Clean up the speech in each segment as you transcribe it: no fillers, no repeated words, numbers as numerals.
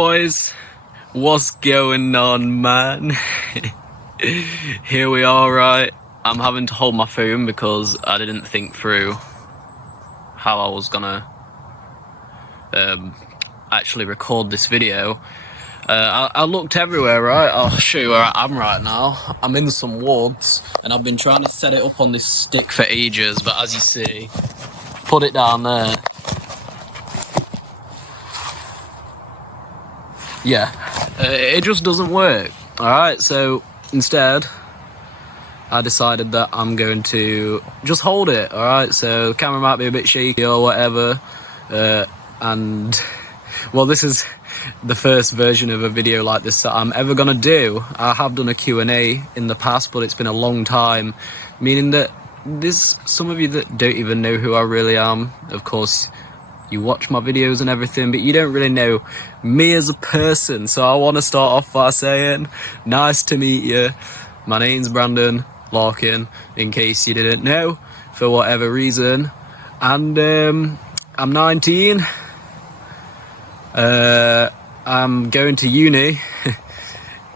Boys, what's going on, man? Here we are, right? I'm having to hold my phone because I didn't think through how I was gonna actually record this video. I looked everywhere, right? I'll show you where I am right now. I'm in some woods and I've been trying to set it up on this stick for ages, but as you see, put it down there. Yeah, it just doesn't work. Alright, so instead I decided that I'm going to just hold it. Alright, so the camera might be a bit shaky or whatever, and well, this is the first version of a video like this that I'm ever gonna do. I have done a Q&A in the past, but it's been a long time, meaning that there's some of you that don't even know who I really am. Of course, you watch my videos and everything, but you don't really know me as a person. So I want to start off by saying, nice to meet you. My name's Brandon Larkin, in case you didn't know, for whatever reason. And I'm 19. I'm going to uni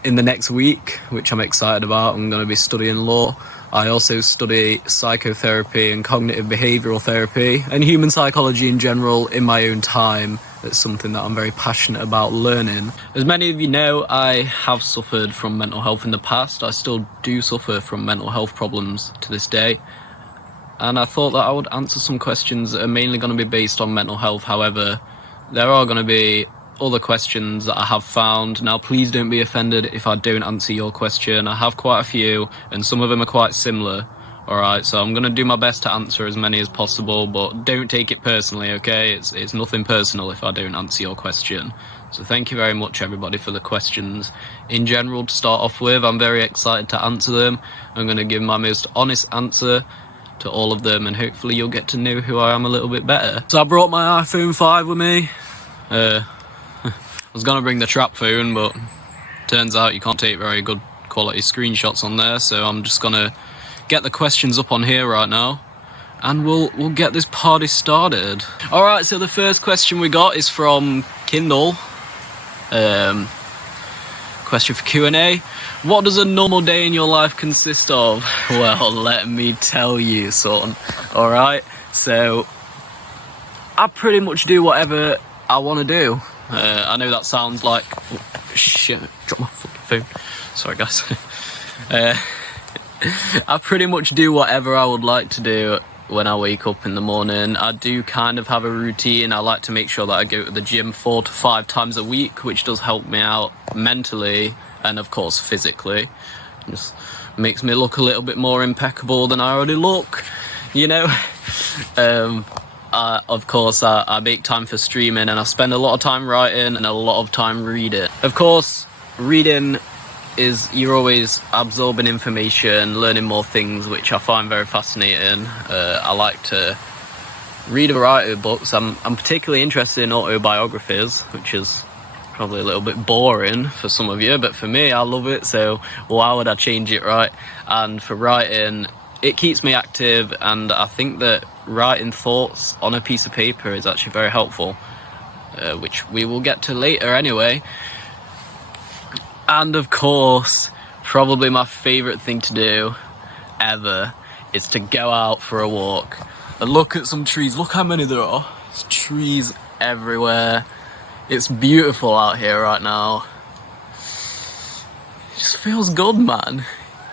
in the next week, which I'm excited about. I'm going to be studying law. I also study psychotherapy and cognitive behavioural therapy and human psychology in general in my own time. It's something that I'm very passionate about learning. As many of you know, I have suffered from mental health in the past. I still do suffer from mental health problems to this day. And I thought that I would answer some questions that are mainly going to be based on mental health. However, there are going to be other questions that I have found. Now, please don't be offended if I don't answer your question. I have quite a few, and some of them are quite similar. Alright, so I'm going to do my best to answer as many as possible, but don't take it personally, okay? It's nothing personal if I don't answer your question. So thank you very much, everybody, for the questions. In general, to start off with, I'm very excited to answer them. I'm going to give my most honest answer to all of them, and hopefully you'll get to know who I am a little bit better. So I brought my iPhone 5 with me. I was going to bring the trap phone, but turns out you can't take very good quality screenshots on there, so I'm just going to get the questions up on here right now, and we'll get this party started. Alright, so the first question we got is from Kindle. Question for Q&A. What does a normal day in your life consist of? Well, let me tell you, son. Alright, so I pretty much do whatever I want to do. I know that sounds like... Oh, shit, drop my fucking phone. Sorry, guys. I pretty much do whatever I would like to do when I wake up in the morning. I do kind of have a routine. I like to make sure that I go to the gym 4 to 5 times a week, which does help me out mentally and, of course, physically. It just makes me look a little bit more impeccable than I already look, you know? Of course, I make time for streaming, and I spend a lot of time writing and a lot of time reading. Of course, reading is you're always absorbing information, learning more things, which I find very fascinating. I like to read a variety of books. I'm particularly interested in autobiographies, which is probably a little bit boring for some of you, but for me, I love it, so why would I change it, right? And for writing, it keeps me active, and I think that writing thoughts on a piece of paper is actually very helpful, which we will get to later anyway. And of course, probably my favourite thing to do ever is to go out for a walk and look at some trees. Look how many there are. There's trees everywhere. It's beautiful out here right now. It just feels good, man.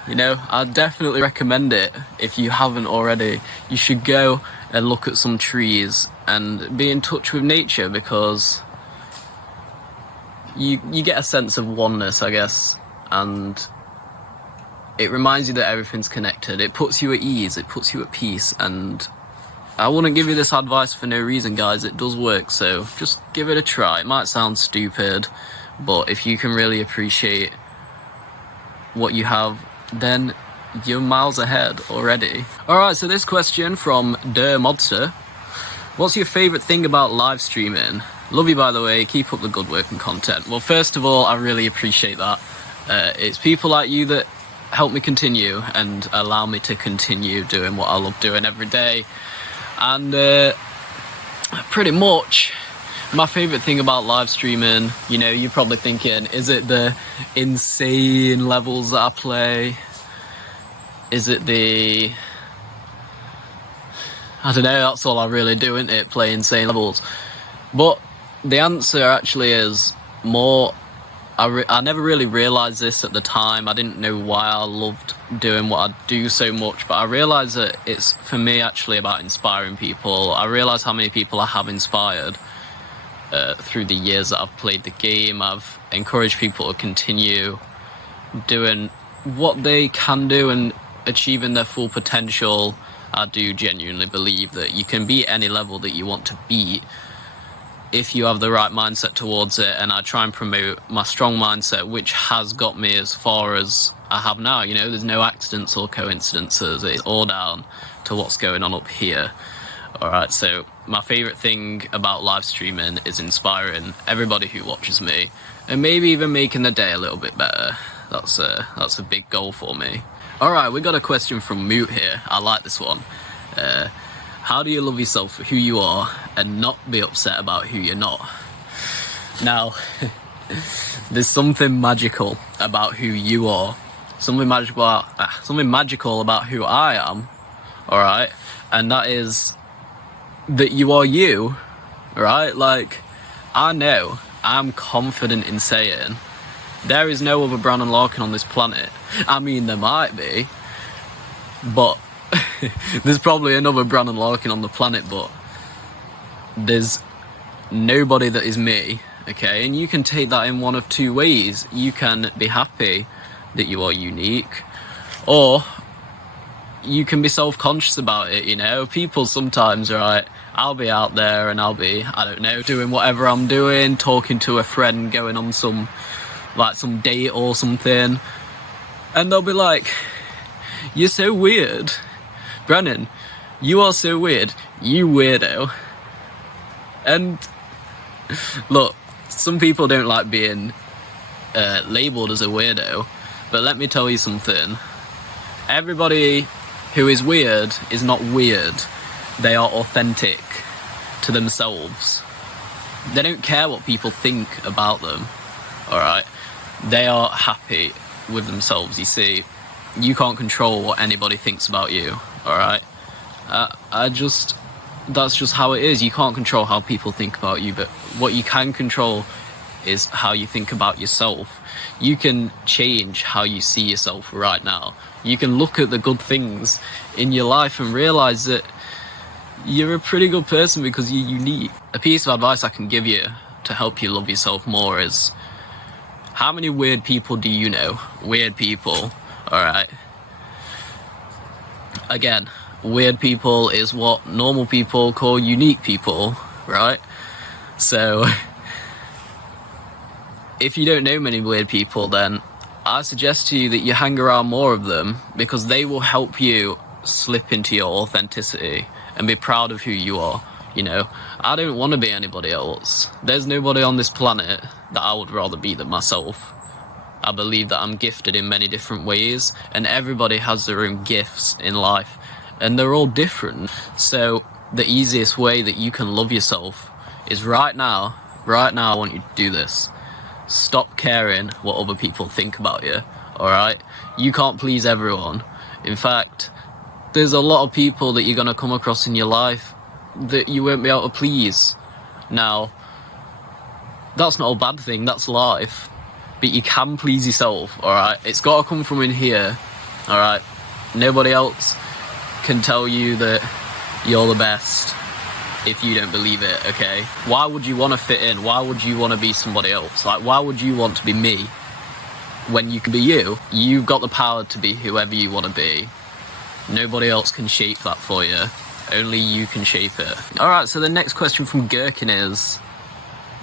You know, I definitely recommend it if you haven't already. You should go and look at some trees and be in touch with nature, because you get a sense of oneness, I guess, and it reminds you that everything's connected. It puts you at ease, it puts you at peace, and I wouldn't give you this advice for no reason, guys. It does work, so just give it a try. It might sound stupid, but if you can really appreciate what you have, then you're miles ahead already. Alright, so this question from Der Modster. What's your favourite thing about live streaming? Love you, by the way. Keep up the good work and content. Well, first of all, I really appreciate that. It's people like you that help me continue and allow me to continue doing what I love doing every day. And pretty much My favourite thing about live streaming, you know, you're probably thinking, is it the insane levels that I play? Is it the... I don't know, that's all I really do, isn't it? Play insane levels. But the answer actually is more... I never really realised this at the time. I didn't know why I loved doing what I do so much, but I realised that it's, for me, actually about inspiring people. I realise how many people I have inspired through the years that I've played the game. I've encouraged people to continue doing what they can do and achieving their full potential. I do genuinely believe that you can beat any level that you want to beat if you have the right mindset towards it, and I try and promote my strong mindset, which has got me as far as I have now. You know, there's no accidents or coincidences. It's all down to what's going on up here. Alright, so my favourite thing about live streaming is inspiring everybody who watches me, and maybe even making their day a little bit better. That's a big goal for me. Alright, we got a question from Moot here. I like this one. How do you love yourself for who you are and not be upset about who you're not? Now, there's something magical about who you are. Something magical about who I am, alright? And that is that you are you, right? Like, I know, I'm confident in saying there is no other Brandon Larkin on this planet. I mean, there might be, but there's probably another Brandon Larkin on the planet, but there's nobody that is me, okay? And you can take that in one of two ways. You can be happy that you are unique, or you can be self-conscious about it, you know? People sometimes, right, I'll be out there and I'll be, I don't know, doing whatever I'm doing, talking to a friend, going on some date or something, and they'll be like, you're so weird. Brennan, you are so weird. You weirdo. And look, some people don't like being labelled as a weirdo, but let me tell you something. Everybody who is weird is not weird. They are authentic to themselves. They don't care what people think about them, alright? They are happy with themselves, you see. You can't control what anybody thinks about you, alright? That's just how it is. You can't control how people think about you, but what you can control is how you think about yourself. You can change how you see yourself right now. You can look at the good things in your life and realise that you're a pretty good person because you're unique. A piece of advice I can give you to help you love yourself more is, how many weird people do you know? Weird people, alright? Again, weird people is what normal people call unique people, right? So, if you don't know many weird people, then I suggest to you that you hang around more of them, because they will help you slip into your authenticity and be proud of who you are. You know, I don't want to be anybody else. There's nobody on this planet that I would rather be than myself. I believe that I'm gifted in many different ways, and everybody has their own gifts in life, and they're all different. So the easiest way that you can love yourself is right now I want you to do this. Stop caring what other people think about you, alright? You can't please everyone. In fact, there's a lot of people that you're going to come across in your life that you won't be able to please. Now, that's not a bad thing, that's life. But you can please yourself, alright? It's got to come from in here, alright? Nobody else can tell you that you're the best if you don't believe it, okay? Why would you want to fit in? Why would you want to be somebody else? Like, why would you want to be me when you can be you? You've got the power to be whoever you want to be. Nobody else can shape that for you. Only you can shape it. Alright, so the next question from Gherkin is,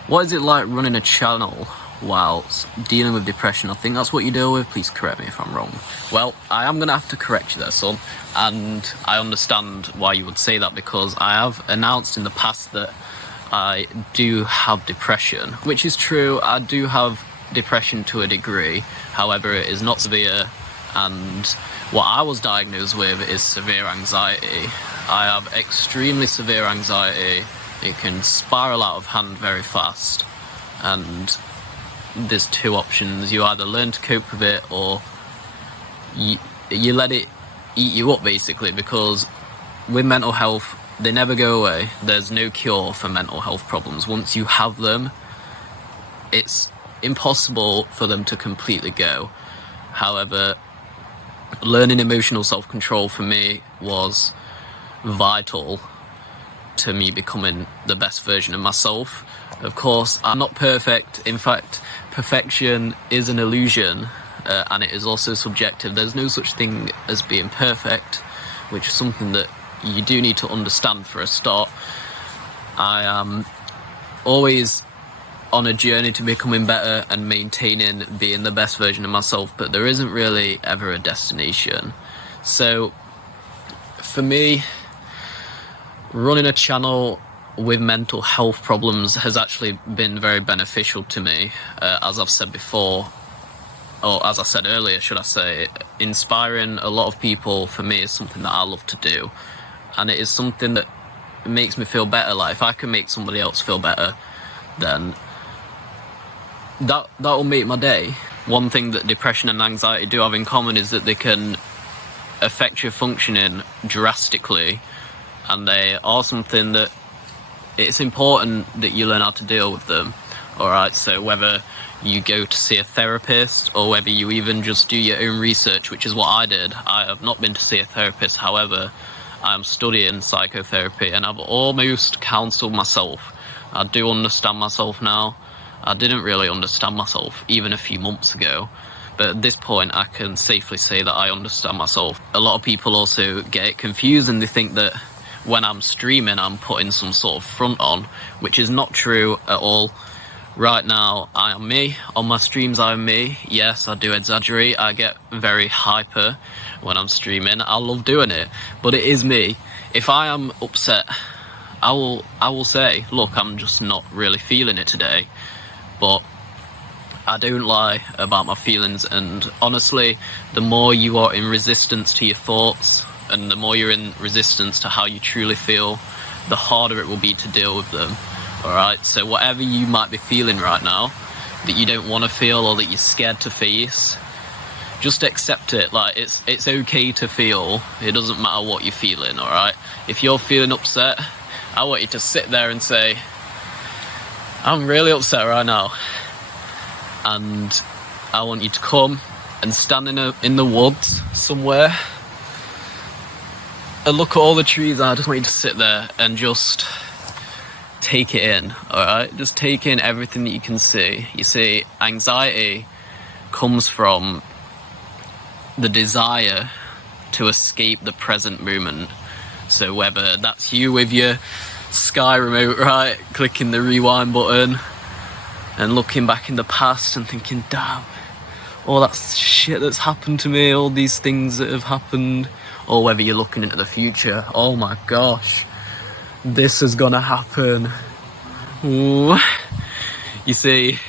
what is it like running a channel whilst dealing with depression? I think that's what you deal with. Please correct me if I'm wrong. Well, I am going to have to correct you there, son. And I understand why you would say that, because I have announced in the past that I do have depression, which is true. I do have depression to a degree. However, it is not severe. And what I was diagnosed with is severe anxiety. I have extremely severe anxiety, it can spiral out of hand very fast. And there's two options: you either learn to cope with it, or you let it eat you up, basically. Because with mental health, they never go away. There's no cure for mental health problems. Once you have them, it's impossible for them to completely go. However, learning emotional self-control for me was vital to me becoming the best version of myself. Of course, I'm not perfect. In fact, perfection is an illusion, and it is also subjective. There's no such thing as being perfect, which is something that you do need to understand for a start. I am always on a journey to becoming better and maintaining being the best version of myself, but there isn't really ever a destination. So for me, running a channel with mental health problems has actually been very beneficial to me. As I've said before, or as I said earlier, should I say, inspiring a lot of people for me is something that I love to do, and it is something that makes me feel better. Like, if I can make somebody else feel better, then that will make my day. One thing that depression and anxiety do have in common is that they can affect your functioning drastically, and they are something that it's important that you learn how to deal with them. Alright, so whether you go to see a therapist, or whether you even just do your own research, which is what I did. I have not been to see a therapist, however, I'm studying psychotherapy, and I've almost counselled myself. I do understand myself now. I didn't really understand myself even a few months ago, but at this point I can safely say that I understand myself. A lot of people also get it confused, and they think that when I'm streaming I'm putting some sort of front on, which is not true at all. Right now I am me. On my streams I am me. Yes, I do exaggerate. I get very hyper when I'm streaming. I love doing it, but it is me. If I am upset, I will say, look, I'm just not really feeling it today. But I don't lie about my feelings, and honestly, the more you are in resistance to your thoughts, and the more you're in resistance to how you truly feel, the harder it will be to deal with them. Alright, so whatever you might be feeling right now, that you don't want to feel or that you're scared to face, just accept it. Like, it's okay to feel. It doesn't matter what you're feeling, alright? If you're feeling upset, I want you to sit there and say, I'm really upset right now, and I want you to come and stand in the woods somewhere and look at all the trees. I just want you to sit there and just take it in, alright? Just take in everything that you can see. You see, anxiety comes from the desire to escape the present moment. So whether that's you with your Sky remote, right, clicking the rewind button and looking back in the past and thinking, damn, all that shit that's happened to me, all these things that have happened, or whether you're looking into the future, oh my gosh, this is gonna happen. Ooh. You see,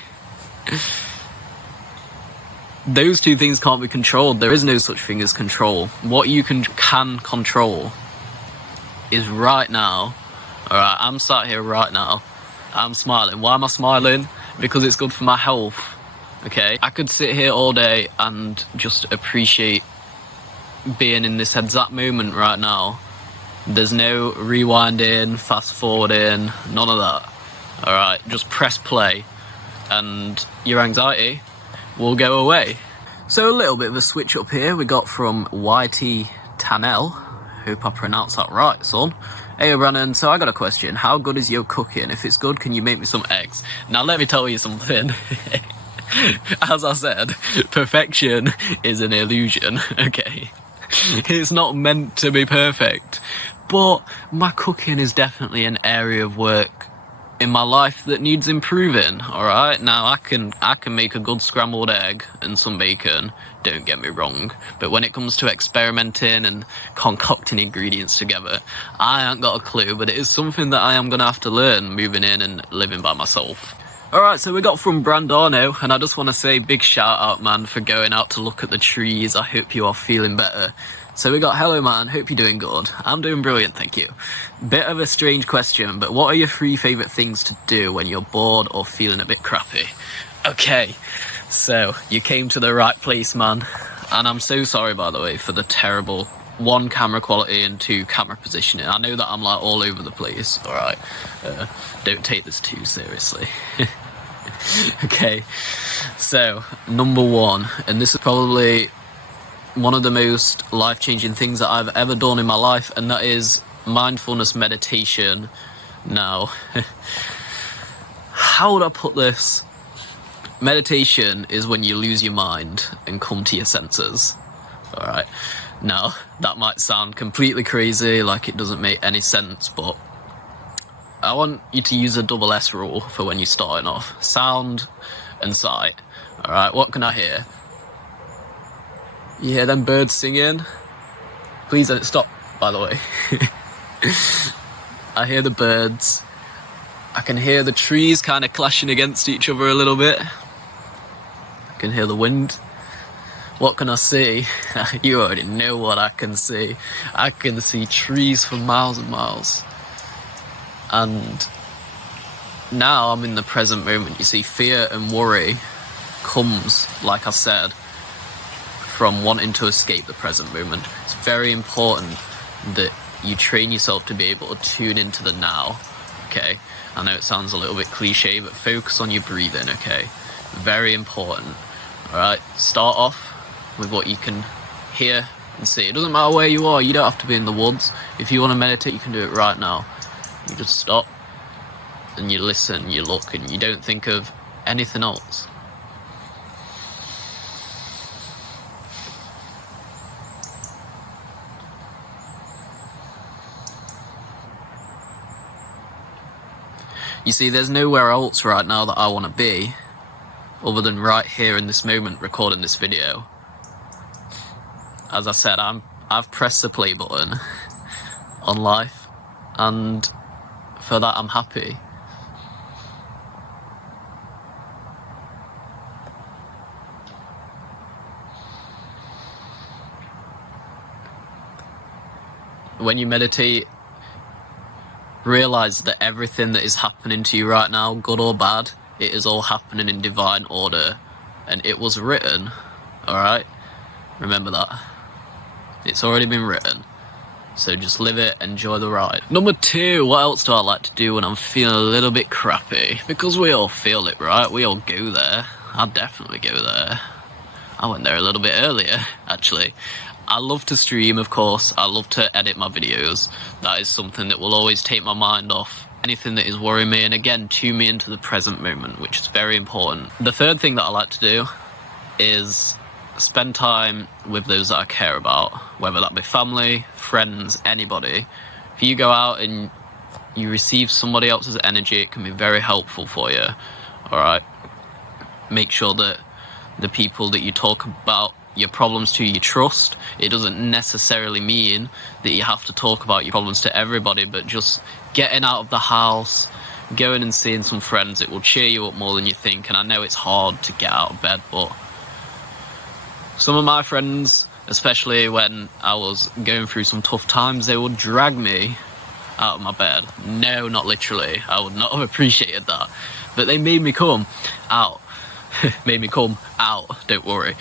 those two things can't be controlled. There is no such thing as control. What you can control is right now. Alright, I'm sat here right now. I'm smiling. Why am I smiling? Because it's good for my health. Okay? I could sit here all day and just appreciate being in this exact moment right now. There's no rewinding, fast forwarding, none of that. Alright, just press play and your anxiety will go away. So a little bit of a switch up here. We got from YT Tanel. Hope I pronounced that right, son. Hey Brandon, so I got a question. How good is your cooking? If it's good, can you make me some eggs? Now let me tell you something. As I said, perfection is an illusion, okay? It's not meant to be perfect. But my cooking is definitely an area of work in my life that needs improving, alright? Now I can make a good scrambled egg and some bacon, don't get me wrong, but when it comes to experimenting and concocting ingredients together, I ain't got a clue, but it is something that I am gonna have to learn moving in and living by myself. Alright, so we got from Brandano, and I just want to say big shout out, man, for going out to look at the trees. I hope you are feeling better. So we got, hello man, hope you're doing good. I'm doing brilliant, thank you. Bit of a strange question, but what are your 3 favourite things to do when you're bored or feeling a bit crappy? Okay, so you came to the right place, man. And I'm so sorry, by the way, for the terrible 1, camera quality and 2, camera positioning. I know that I'm like all over the place, alright? Don't take this too seriously. Okay, so number 1, and this is probably one of the most life-changing things that I've ever done in my life, and that is mindfulness meditation. Now, how would I put this? Meditation is when you lose your mind and come to your senses. Alright, now that might sound completely crazy, like it doesn't make any sense, but I want you to use a double S rule for when you're starting off. Sound and sight. Alright, what can I hear? You hear them birds singing? Please don't stop, by the way. I hear the birds. I can hear the trees kind of clashing against each other a little bit. I can hear the wind. What can I see? You already know what I can see. I can see trees for miles and miles. And now I'm in the present moment. You see, fear and worry comes, like I said, from wanting to escape the present moment. It's very important that you train yourself to be able to tune into the now, okay? I know it sounds a little bit cliche, but focus on your breathing, okay? Very important, all right? Start off with what you can hear and see. It doesn't matter where you are. You don't have to be in the woods. If you want to meditate, you can do it right now. You just stop and you listen, you look, and you don't think of anything else. You see, there's nowhere else right now that I want to be other than right here in this moment recording this video. As I said, I've pressed the play button on life, and for that I'm happy. When you meditate, realize that everything that is happening to you right now, good or bad, it is all happening in divine order, and it was written, alright? Remember that. It's already been written. So just live it, enjoy the ride. Number 2, what else do I like to do when I'm feeling a little bit crappy? Because we all feel it, right? We all go there. I definitely go there. I went there a little bit earlier, actually. I love to stream, of course. I love to edit my videos. That is something that will always take my mind off anything that is worrying me, and again, tune me into the present moment, which is very important. The 3rd thing that I like to do is spend time with those that I care about, whether that be family, friends, anybody. If you go out and you receive somebody else's energy, it can be very helpful for you, alright? Make sure that the people that you talk about your problems to, you trust. It doesn't necessarily mean that you have to talk about your problems to everybody, but just getting out of the house, going and seeing some friends, it will cheer you up more than you think. And I know it's hard to get out of bed, but some of my friends, especially when I was going through some tough times, they would drag me out of my bed. No, not literally. I would not have appreciated that. But they made me come out. Made me come out, don't worry.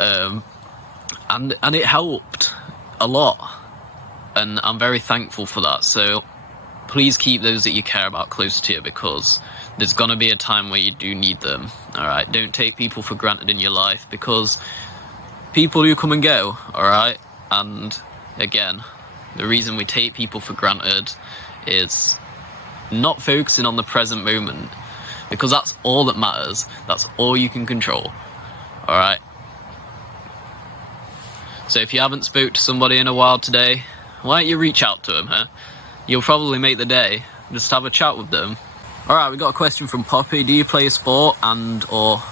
And it helped a lot, and I'm very thankful for that. So please keep those that you care about close to you, because there's gonna be a time where you do need them. Alright, don't take people for granted in your life, because people do come and go, alright? And again, the reason we take people for granted is not focusing on the present moment, because that's all that matters. That's all you can control, alright? So if you haven't spoke to somebody in a while today, why don't you reach out to them, huh? You'll probably make the day. Just have a chat with them. Alright, we got a question from Poppy. Do you play a sport and or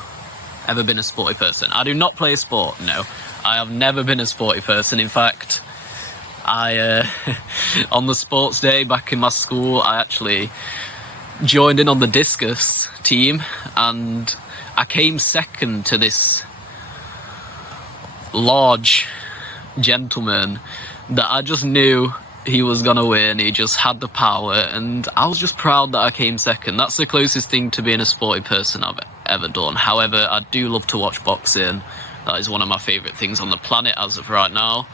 ever been a sporty person? I do not play a sport, no. I have never been a sporty person. In fact, I on the sports day back in my school, I actually joined in on the discus team, and I came second to this large gentleman that I just knew he was gonna win. He just had the power, and I was just proud that I came second. That's the closest thing to being a sporty person I've ever done. However, I do love to watch boxing. That is one of my favourite things on the planet as of right now,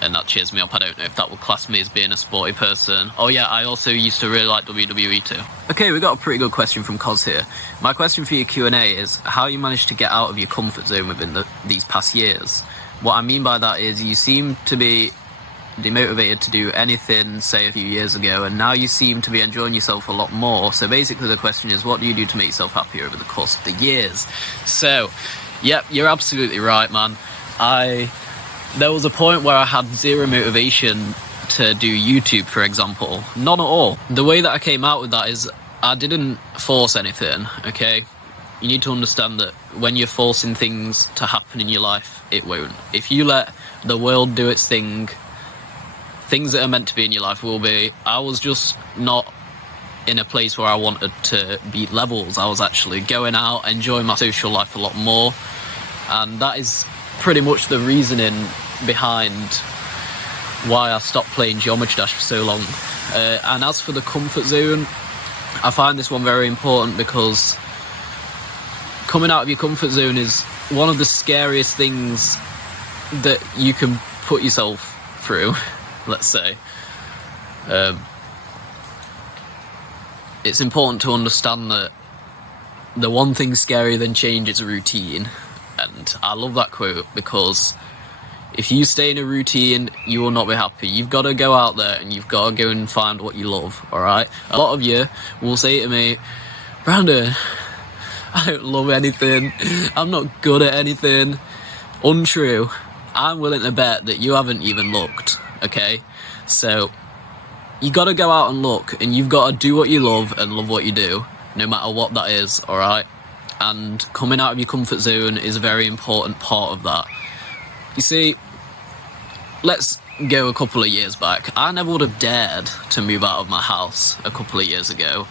and that cheers me up. I don't know if that would class me as being a sporty person. Oh yeah, I also used to really like WWE too. Okay, we got a pretty good question from Cos here. My question for your Q&A is how you managed to get out of your comfort zone within these past years. What I mean by that is you seem to be demotivated to do anything, say, a few years ago, and now you seem to be enjoying yourself a lot more. So basically the question is, what do you do to make yourself happier over the course of the years? So, yep, you're absolutely right, man. There was a point where I had zero motivation to do YouTube, for example. None at all. The way that I came out with that is I didn't force anything, okay? You need to understand that when you're forcing things to happen in your life, it won't. If you let the world do its thing, things that are meant to be in your life will be. I was just not in a place where I wanted to beat levels. I was actually going out, enjoying my social life a lot more, and that is pretty much the reasoning behind why I stopped playing Geometry Dash for so long. And as for the comfort zone, I find this one very important because coming out of your comfort zone is one of the scariest things that you can put yourself through. Let's say. It's important to understand that the one thing scarier than change is routine. And I love that quote because if you stay in a routine, you will not be happy. You've got to go out there and you've got to go and find what you love, alright? A lot of you will say to me, Brandon, I don't love anything. I'm not good at anything. Untrue. I'm willing to bet that you haven't even looked. Okay, so you got to go out and look, and you've got to do what you love and love what you do, no matter what that is, all right? And coming out of your comfort zone is a very important part of that. You see, let's go a couple of years back. I never would have dared to move out of my house a couple of years ago.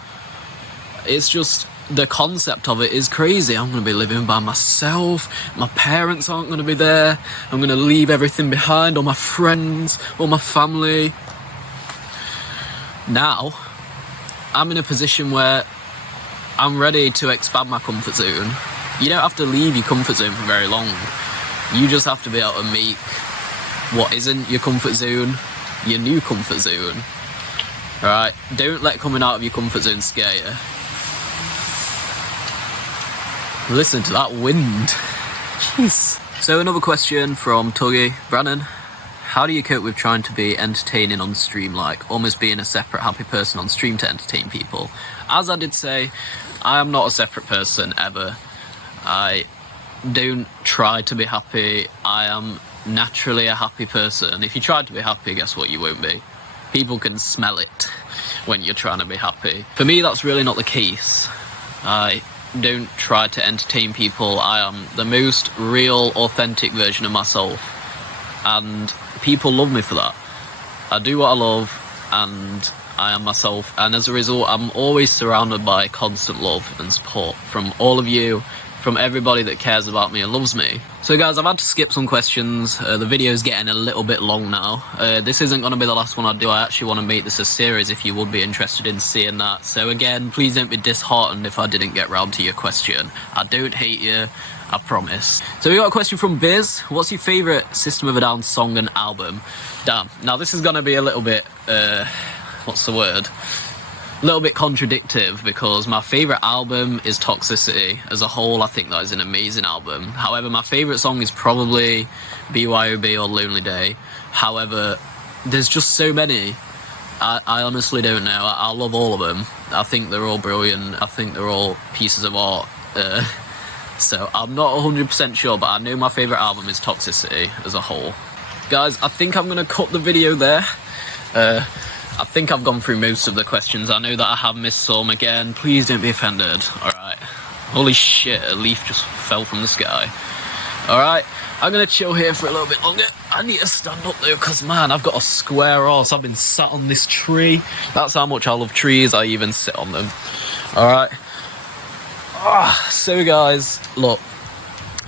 It's just the concept of it is crazy. I'm going to be living by myself. My parents aren't going to be there. I'm going to leave everything behind, all my friends, all my family. Now, I'm in a position where I'm ready to expand my comfort zone. You don't have to leave your comfort zone for very long. You just have to be able to make what isn't your comfort zone your new comfort zone. Alright? Don't let coming out of your comfort zone scare you. Listen to that wind. Jeez. So another question from Tuggy. Brandon, how do you cope with trying to be entertaining on stream, like almost being a separate happy person on stream to entertain people? As I did say, I am not a separate person ever. I don't try to be happy. I am naturally a happy person. If you try to be happy, guess what? You won't be. People can smell it when you're trying to be happy. For me, that's really not the case. I don't try to entertain people. I am the most real, authentic version of myself, and people love me for that. I do what I love, and I am myself, and as a result, I'm always surrounded by constant love and support from all of you, from everybody that cares about me and loves me. So guys, I've had to skip some questions. The video's getting a little bit long now. This isn't going to be the last one I do. I actually want to make this a series if you would be interested in seeing that. So again, please don't be disheartened if I didn't get round to your question. I don't hate you, I promise. So we got a question from Biz. What's your favourite System of a Down song and album? Damn. Now this is going to be a little bit, what's the word? A little bit contradictive, because my favourite album is Toxicity. As a whole, I think that is an amazing album. However, my favourite song is probably BYOB or Lonely Day. However, there's just so many. I honestly don't know. I love all of them. I think they're all brilliant. I think they're all pieces of art. So I'm not 100% sure, but I know my favourite album is Toxicity as a whole. Guys, I think I'm going to cut the video there. I think I've gone through most of the questions. I know that I have missed some. Again, please don't be offended. Alright. Holy shit, a leaf just fell from the sky. Alright, I'm going to chill here for a little bit longer. I need to stand up though, because man, I've got a square arse. I've been sat on this tree. That's how much I love trees. I even sit on them. Alright. So guys, look.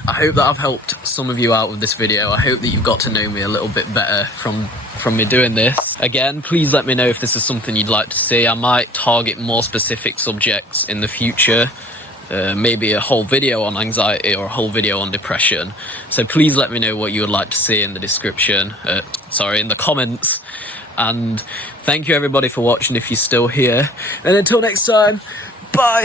I hope that I've helped some of you out with this video. I hope that you've got to know me a little bit better from me doing this. Again, please let me know if this is something you'd like to see. I might target more specific subjects in the future. Maybe a whole video on anxiety or a whole video on depression. So please let me know what you would like to see in the description. In the comments. And thank you everybody for watching if you're still here. And until next time, bye!